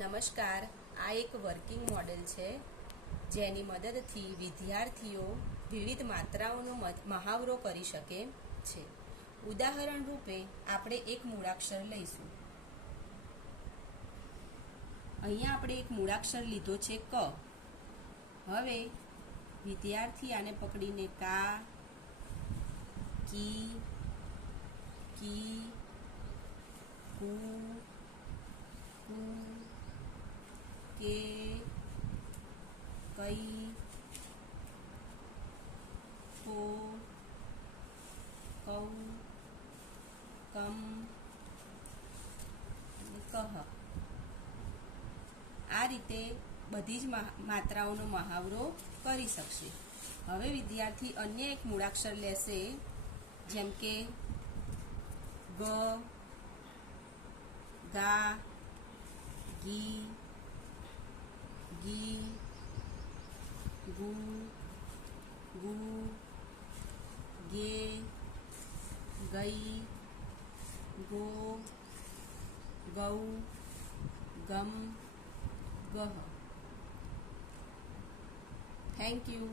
નમસ્કાર, આ એક વર્કિંગ મોડેલ છે, જેની મદદથી વિદ્યાર્થીઓ વિવિધ માત્રાઓનો મહાવરો કરી શકે છે. ઉદાહરણ રૂપે, આપણે એક મૂળાક્ષર લઈશું. અહીંયા આપણે એક મૂળાક્ષર લીધો છે ક. હવે, વિદ્યાર્થી આને પકડીને કી કી, કુ કુ, કે કઈ કો કૌ કમ કહ આ રીતે બધી જ માત્રાઓનો મહાવરો કરી શકશે. હવે વિદ્યાર્થી અન્ય એક મૂળાક્ષર લેશે, જેમ કે ગ, ગા, ગી ગી ગુ ગુ ગે ગઈ ગો ગૌ ગમ ગહ થેન્ક યુ